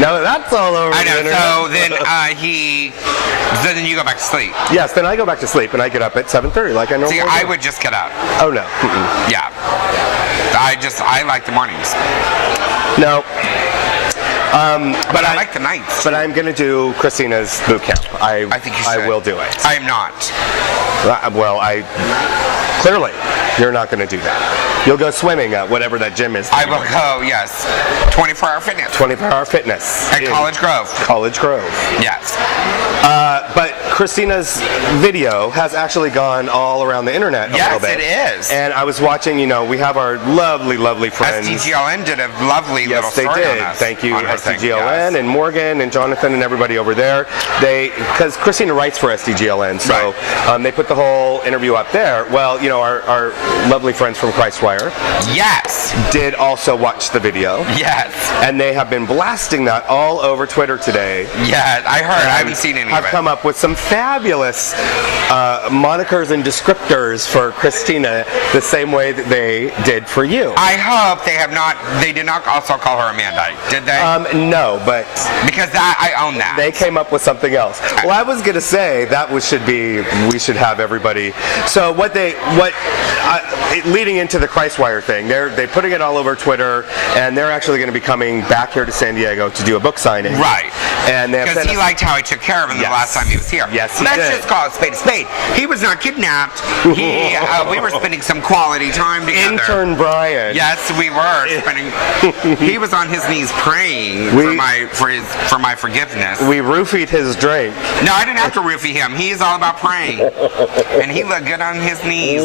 Now that that's all over I the know. internet. So then you go back to sleep. Yes, then I go back to sleep and I get up at 7:30 like I normally See, do. I would just get up. Oh no. Mm-mm. Yeah. I like the mornings. No. But I like the nights. But I'm going to do Christina's boot camp. I think you should. I will do it. I am not. Well, clearly, you're not going to do that. You'll go swimming at whatever that gym is. I will go, yes. 24-hour fitness. 24-hour fitness. At College Grove. College Grove. Yes. But Christina's video has actually gone all around the internet a little bit. Yes, it is. And I was watching, we have our lovely, lovely friends. SDGLN did a lovely little Yes, they story did. on us. Thank you, on her thing, SDGLN yes. and Morgan and Jonathan and everybody over there. Because Christina writes for SDGLN, so they put the whole interview up there. Well, our lovely friends from Christwire Yes. did also watch the video. Yes. And they have been blasting that all over Twitter today. Yeah, I heard. I haven't seen any of have it. come up with some fabulous monikers and descriptors for Christina, the same way that they did for you. I hope they have not. They did not also call her Amanda, did they? No, but because I own that. they came up with something else. Well, I was gonna say that we should have everybody. So leading into the Christwire thing, they're putting it all over Twitter, and they're actually going to be coming back here to San Diego to do a book signing. Right. And because he liked how I took care of him the last time he was here. Yes, he Let's did. just call it spade a spade. He was not kidnapped. We were spending some quality time together. Intern Brian. Yes, we were spending. He was on his knees praying for my forgiveness. We roofied his drink. No, I didn't have to roofie him. He's all about praying, and he looked good on his knees.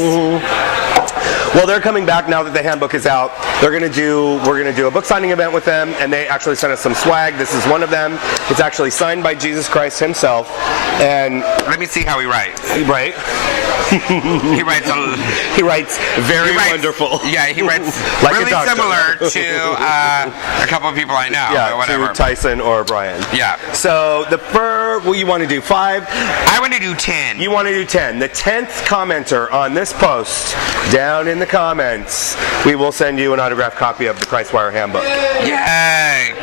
Well, they're coming back now that the handbook is out. We're gonna do a book signing event with them, and they actually sent us some swag. This is one of them. It's actually signed by Jesus Christ himself. And let me see how he writes. Right. He writes very wonderful. Yeah, he writes like really similar to a couple of people I know. Yeah, or whatever. to Tyson or Brian. Yeah. So you want to do 5? I want to do 10. You want to do 10. The 10th commenter on this post, down in the comments, we will send you an autographed copy of the Christwire Handbook. Yay!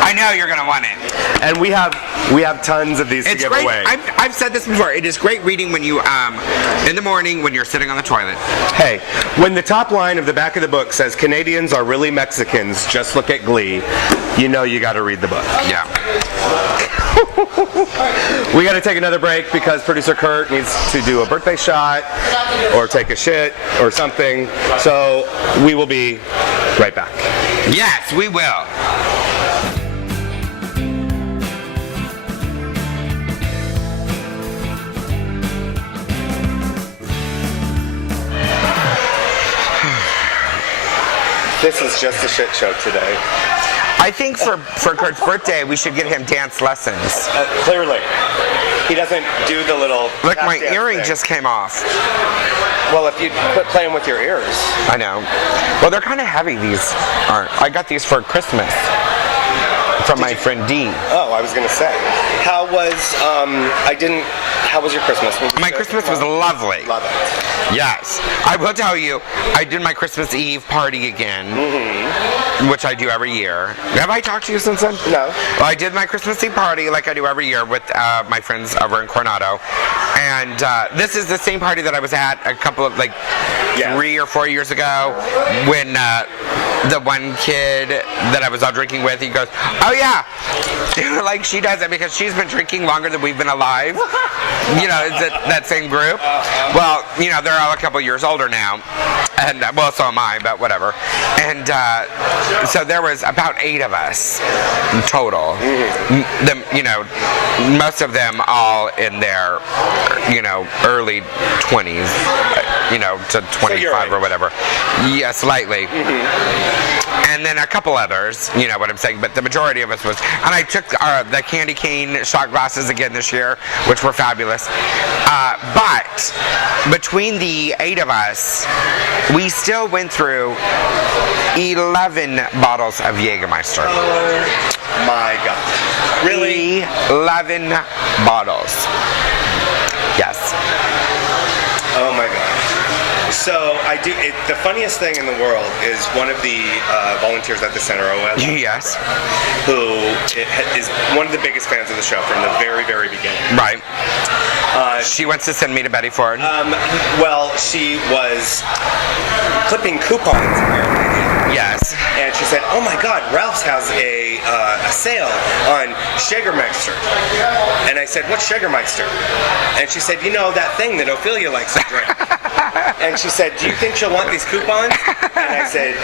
I know you're gonna want it. And we have tons of these to give away. I've said this before. It is great reading when you in the morning when you're sitting on the toilet. Hey, when the top line of the back of the book says Canadians are really Mexicans, just look at Glee, you know you got to read the book. Yeah. We got to take another break because producer Kurt needs to do a birthday shot or take a shit or something. So we will be right back. Yes, we will. This is just a shit show today. I think for Kurt's birthday, we should get him dance lessons. Clearly. He doesn't do the little... Look, my tap dance earring thing. just came off. Well, if you quit playing with your ears. I know. Well, they're kind of heavy, these aren't. I got these for Christmas from my friend Dee. Oh, I was going to say. How was your Christmas? My Christmas was lovely. Love it. Yes. I will tell you, I did my Christmas Eve party again, which I do every year. Have I talked to you since then? No. Well, I did my Christmas Eve party like I do every year with my friends over in Coronado. And this is the same party that I was at a couple of, 3 or 4 years ago when the one kid that I was out drinking with, he goes, oh yeah, like she does it because she's been drinking longer than we've been alive. You know, it's that same group. Well, you know, they're all a couple years older now. And, well, so am I, but whatever. And so there was about 8 of us in total. Most of them all in their, early 20s, to 25 or whatever. Yeah, slightly. And then a couple others, you know what I'm saying, but the majority of us was, and I took the candy cane shot glasses again this year, which were fabulous. But between the 8 of us, we still went through 11 bottles of Jägermeister. Oh my God. Really? 11 bottles. Yes. Oh my God. So the funniest thing in the world is one of the volunteers at the center, yes, who is one of the biggest fans of the show from the very, very beginning. Right. She wants to send me to Betty Ford. Well, she was clipping coupons. Yes. And she said, oh my God, Ralph's has a a sale on Jägermeister. And I said, what's Jägermeister? And she said, you know, that thing that Ophelia likes to drink. And she said, do you think she'll want these coupons? And I said,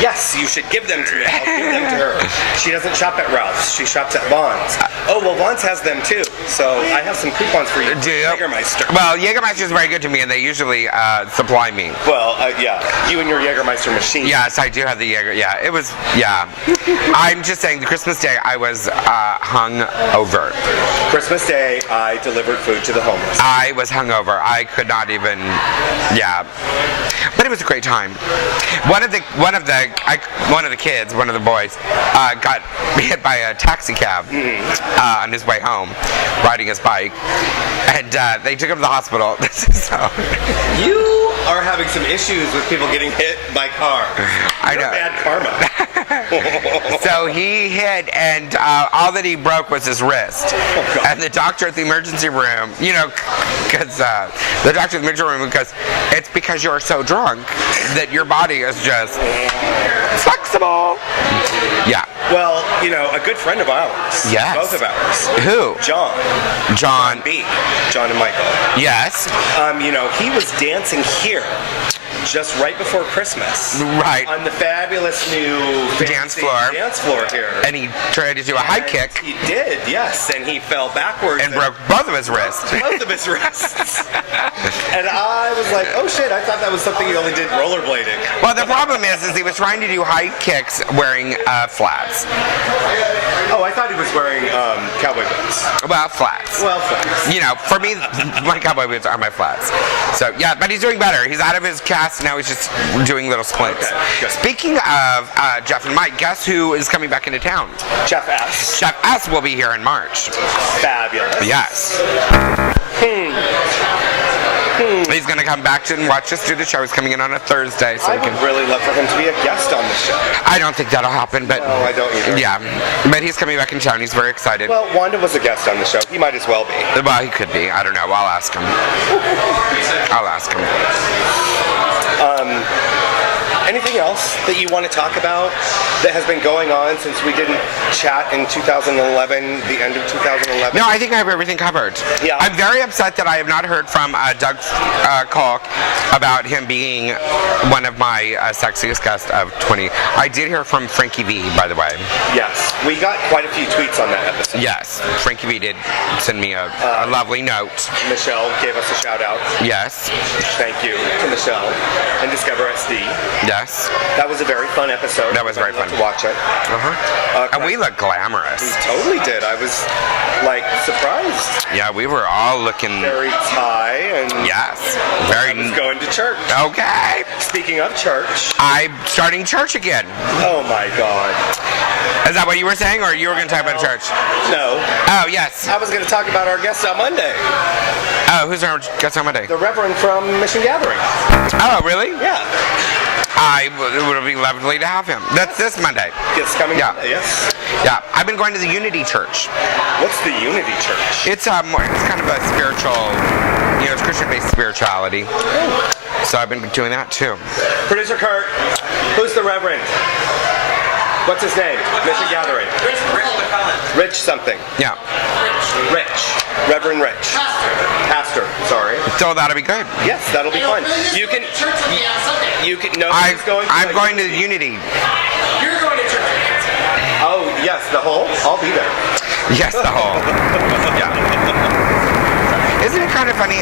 yes, you should give them to me. I'll give them to her. She doesn't shop at Ralph's. She shops at Vaughn's. Oh, well, Vaughn's has them too. So I have some coupons for you. Do you? Jägermeister. Well, Jägermeister is very good to me, and they usually supply me. Well, yeah. You and your Jägermeister machine. Yes, I do have the Jaeger. Yeah, it was, yeah. I'm just saying, the Christmas Day, I was hung over. Christmas Day, I delivered food to the homeless. I was hungover. I could not even, yeah. But it was a great time. One of the kids, one of the boys, got hit by a taxi cab on his way home, riding his bike, and they took him to the hospital. So. You are having some issues with people getting hit by car. I know. Bad karma. So he hit, and all that he broke was his wrist. Oh, and the doctor at the emergency room, you know, because the doctor at the emergency room, because it's because you're so drunk that your body is just flexible. Yeah. Well, you know, a good friend of ours. Yes. Both of ours. Who? John B. John and Michael. Yes. You know, he was dancing here just right before Christmas. Right. On the fabulous new Dance floor here. And he tried to do a high kick. He did, yes. And he fell backwards. And broke both of his wrists. Both of his wrists. And I was like, oh shit, I thought that was something he only did rollerblading. Well, the problem is he was trying to do high kicks wearing flats. Oh, I thought he was wearing cowboy boots. Well, flats. Well, flats. You know, for me, my cowboy boots are my flats. So, yeah, but he's doing better. He's out of his cast, now he's just doing little splints. Okay, Speaking of Jeff and Mike, guess who is coming back into town? Chef S. Chef S will be here in March. Fabulous. Yes. He's going to come back to and watch us do the show. He's coming in on a Thursday. So I would really love for him to be a guest on the show. I don't think that'll happen, but... No, I don't either. Yeah, but he's coming back in town. He's very excited. Well, Wanda was a guest on the show. He might as well be. Well, he could be. I don't know. I'll ask him. I'll ask him. Anything else that you want to talk about that has been going on since we didn't chat in 2011, the end of 2011? No, I think I have everything covered. Yeah. I'm very upset that I have not heard from Doug Kalk about him being one of my sexiest guests of 20. I did hear from Frankie V, by the way. Yes. We got quite a few tweets on that episode. Yes. Frankie V did send me a lovely note. Michelle gave us a shout out. Yes. Thank you to Michelle and Discover SD. Yes. That was a very fun episode. That was very fun. To watch it. And we look glamorous. We totally did. I was, like, surprised. Yeah, we were all looking... Very Thai and... Yes. Very... I was going to church. Okay. Speaking of church... I'm starting church again. Oh, my God. Is that what you were saying, or you were going to talk about church? No. Oh, yes. I was going to talk about our guest on Monday. Oh, who's our guest on Monday? The Reverend from Mission Gathering. Oh, really? Yeah. It would be lovely to have him. That's this Monday. It's coming. Yeah. Monday, yes. Yeah. I've been going to the Unity Church. What's the Unity Church? It's it's kind of a spiritual, it's Christian-based spirituality. So I've been doing that too. Producer Kurt, who's the Reverend? What's his name? Mission Gathering. Rich something. Yeah. Rich. Reverend Rich. Pastor. Sorry. So that'll be good. Yes, that'll be fun. You can. No. I'm going to the Unity. You're going to church. Oh yes, the whole. I'll be there. Yes, the whole. Yeah. Isn't it kind of funny?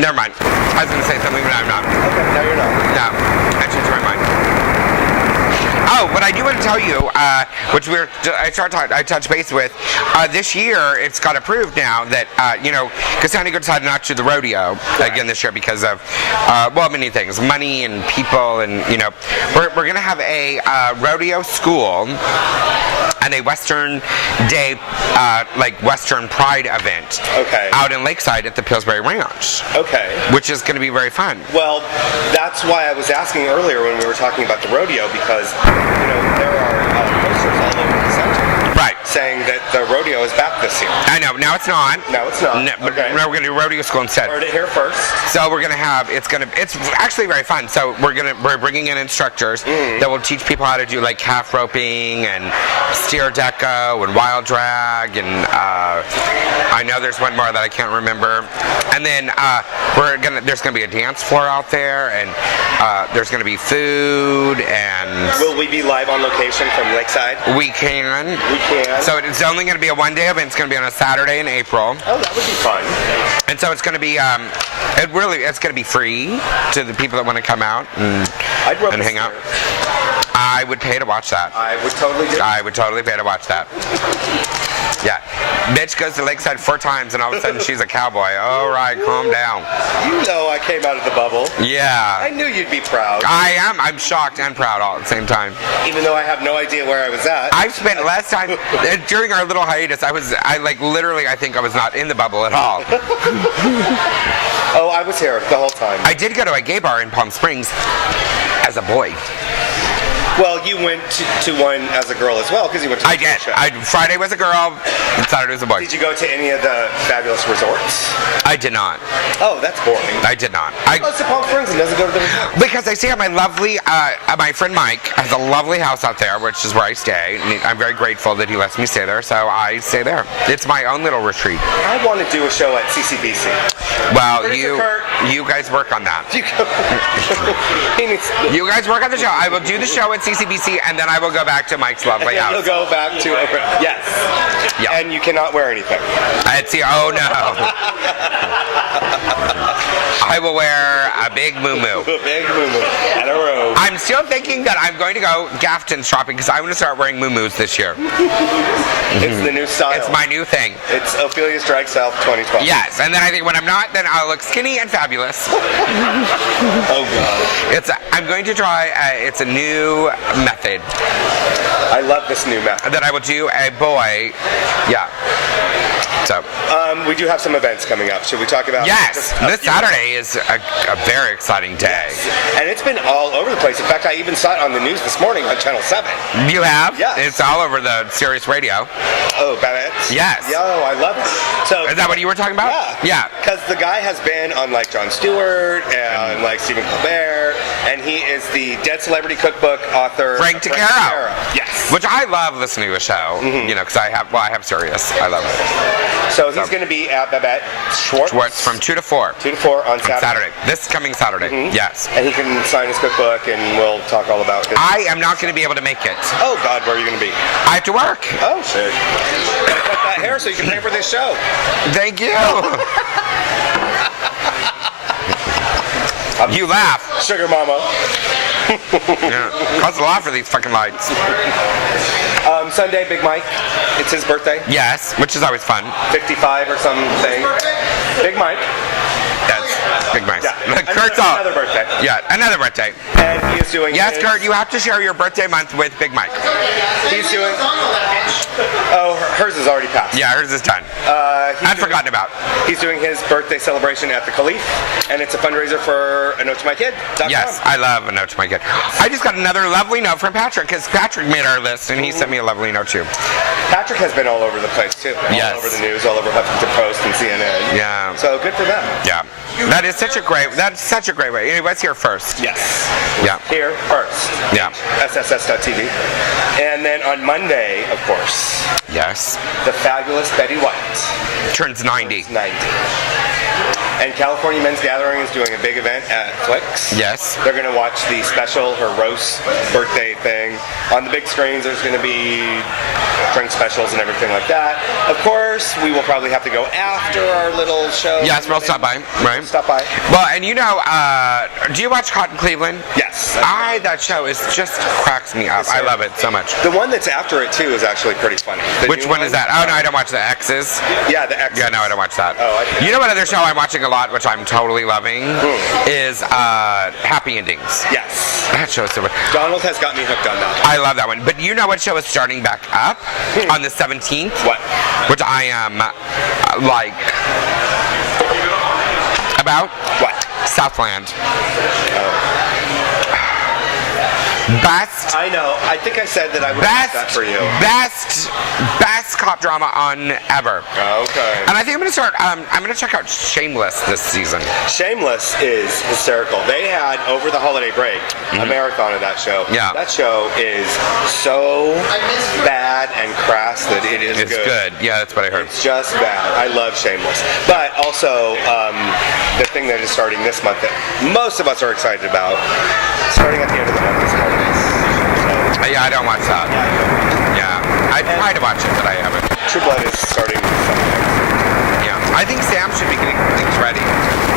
Never mind. I was going to say something, but I'm not. Okay, now you're not. No, I changed my mind. Oh, but I do want to tell you, which I touched base with, this year it's got approved now that, because San Diego decided not to do the rodeo again this year because of, many things, money and people, and, we're going to have a rodeo school and a Western Day, Western Pride event out in Lakeside at the Pillsbury Ranch. Okay. Which is going to be very fun. Well, that's why I was asking earlier when we were talking about the rodeo, because, there are posters all over the center. Right. saying that the rodeo is back this year. I know. Now it's not. No, it's not. No, but Okay. no, we're gonna do rodeo school instead. Heard it here first. So we're gonna have it's actually very fun. So we're bringing in instructors that will teach people how to do like calf roping and steer deco and wild drag and I know there's one more that I can't remember. And then there's gonna be a dance floor out there and there's gonna be food and Will we be live on location from Lakeside? we can. We can. So it's only gonna be a one-day event. It's gonna be on a Saturday in April. Oh, that would be fun. And so it's going to be, it's going to be free to the people that want to come out and hang out. I would pay to watch that. I would totally do. I would totally pay to watch that. Yeah. Bitch goes to Lakeside 4 times and all of a sudden she's a cowboy. All right, calm down. You know I came out of the bubble. Yeah. I knew you'd be proud. I am. I'm shocked and proud all at the same time. Even though I have no idea where I was at. I've spent less time during our little hiatus. I think I was not in the bubble at all. Oh, I was here the whole time. I did go to a gay bar in Palm Springs as a boy. Well, you went to one as a girl as well, because you went to the I did. show. Friday was a girl, and Saturday was a boy. Did you go to any of the fabulous resorts? I did not. Oh, that's boring. I did not. Goes to Palm Springs and doesn't go to the resort. Because I stay at my lovely, my friend Mike has a lovely house out there, which is where I stay. And I'm very grateful that he lets me stay there, so I stay there. It's my own little retreat. I want to do a show at CCBC. Well, Producer Kurt. you guys work on that. He needs. You guys work on the show. I will do the show at CCBC, and then I will go back to Mike's lovely You'll house. go back to yes. Yeah. And you cannot wear anything. Oh no. I will wear a big moo-moo. Big moo-moo and a robe. I'm still thinking that I'm going to go Gafton shopping because I want to start wearing moo-moos this year. It's the new style. It's my new thing. It's Ophelia's Drag South 2012. Yes, and then I think when I'm not, then I'll look skinny and fabulous. Oh God. I'm going to try. It's a new method I love this new method. that I will do a boy. Yeah. So. We do have some events coming up. Should we talk about? Yes, this Saturday is a very exciting day. And it's been all over the place. In fact, I even saw it on the news this morning on Channel 7. You have? Yes. It's all over the Sirius Radio. Oh, Babette? Yes. Yo, I love it. So Is that what you were talking about? Yeah. Because the guy has been on like Jon Stewart and like Stephen Colbert, and he is the Dead Celebrity Cookbook author. Frank Tucaro. Yes. Which I love listening to a show, you know, because I have Sirius. I love it. So he's going to be at Babette Schwartz From 2 to 4. 2 to 4 on Saturday. This coming Saturday. Yes. And he can sign his cookbook, and we'll talk all about it. I am not going to be able to make it. Oh God, where are you going to be? I have to work. Oh shit. Gotta cut that hair so you can pay for this show. Thank you. You laugh. Sugar mama. Yeah. Costs a lot for these fucking lights. Sunday, Big Mike. It's his birthday. Yes, which is always fun. 55 or something. Big Mike. That's Big Mike. Yeah. Kurt's off. Another birthday. Yeah, another birthday. And he is doing Yes, his, Kurt, you have to share your birthday month with Big Mike. He's doing... Oh, hers is already passed. Yeah, hers is done. I'd forgotten about. He's doing his birthday celebration at the Caliph, and it's a fundraiser for A Note to My Kid. Yes, I love A Note to My Kid. I just got another lovely note from Patrick, because Patrick made our list, and he sent me a lovely note too. Patrick has been all over the place too. Yes. All over the news, all over Huffington Post and CNN. Yeah. So good for them. Yeah. That's such a great way. Anyway, let's hear first. Yes. Yeah. Here first. Yeah. HSSS.tv. And then on Monday, of course, Yes. the fabulous Betty White. Turns 90. 90. And California Men's Gathering is doing a big event at Flicks. Yes. They're going to watch the special, her roast birthday thing. On the big screens, there's going to be drink specials and everything like that. Of course, we will probably have to go after our little show. Yes, we'll stop by, right? Stop by. Well, and you know, do you watch Cotton Cleveland? Yes. That show just cracks me up. I love it so much. The one that's after it, too, is actually pretty funny. The Which new one is that? Oh, no, I don't watch the X's. Yeah, the X. Yeah, no, I don't watch that. Oh, You know what other show I'm watching a lot, which I'm totally loving, is Happy Endings. Yes. That show is so good. Donald has got me hooked on that. I love that one. But you know what show is starting back up on the 17th? What? Which I am, about? What? Southland. Best. I know. I think I said that I would watch that for you. Best cop drama on ever. Okay. And I think I'm gonna start. I'm gonna check out Shameless this season. Shameless is hysterical. They had over the holiday break a marathon of that show. Yeah. That show is so bad and crass that it is It's good. Yeah, that's what I heard. It's just bad. I love Shameless. But also, the thing that is starting this month that most of us are excited about, starting at the end of the month is Holidays. Yeah, I don't watch that. Yeah, I try to watch it, but I haven't. True Blood is starting something. Yeah, I think Sam should be getting things ready.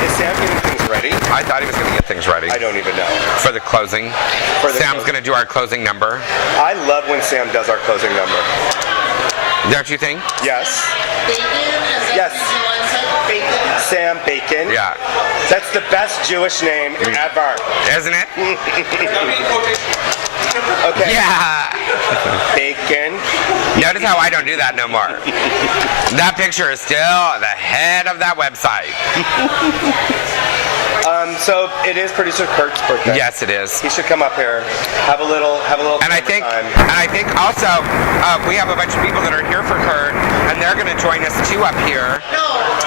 Is Sam getting things ready? I thought he was going to get things ready. I don't even know. For the closing. Sam's going to do our closing number. I love when Sam does our closing number. Don't you think? Yes. Bacon? Is that Yes. Bacon? Sam Bacon. Yeah. That's the best Jewish name ever. Isn't it? Okay. Yeah. Bacon. Notice how I don't do that no more. That picture is still the head of that website. So it is producer Kurt's birthday. Yes, it is. He should come up here, have a little And I think also we have a bunch of people that are here for Kurt, and they're going to join us too up here. No,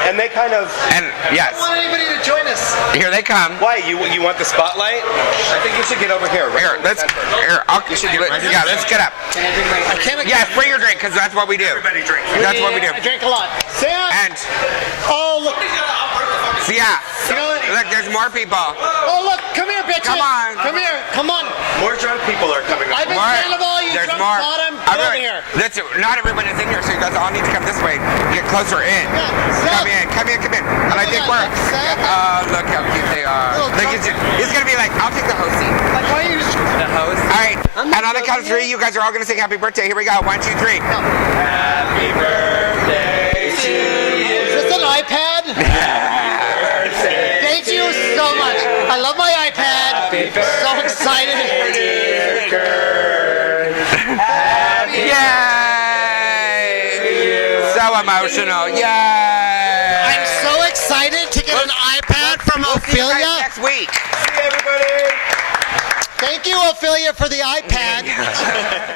And they kind of. And yes, I don't want anybody to join us. here they come. Why you want the spotlight? I think you should get over here. Right Here, in the let's. center. Here, yeah, let's get up. I can't. Yes, bring your drink because that's what we do. Everybody drink. That's what we do. I drink a lot. Sam! And Oh, look. yeah, You know what? look, there's more people. Oh, look. Come here, bitches. Come on. Come here. Come on. More drunk people are coming up. I've been More. saying of all you There's drunk more. bottom. Get over here. Not everyone is in here, so you guys all need to come this way. Get closer in. Seth. Come in. And I think we're. Seth. Look how cute they are. Little Look, it's gonna be like, I'll take the host seat. Like, why are you just... The host. All right. And on the count of three, you guys are all gonna sing happy birthday. Here we go. 1, 2, 3. Happy birthday to you. Is this an iPad? Thank you so much. I love my iPad. So excited. Yay! So emotional. Yay! I'm so excited to get an iPad from We'll see you guys Ophelia. next week. See everybody. Thank you, Ophelia, for the iPad.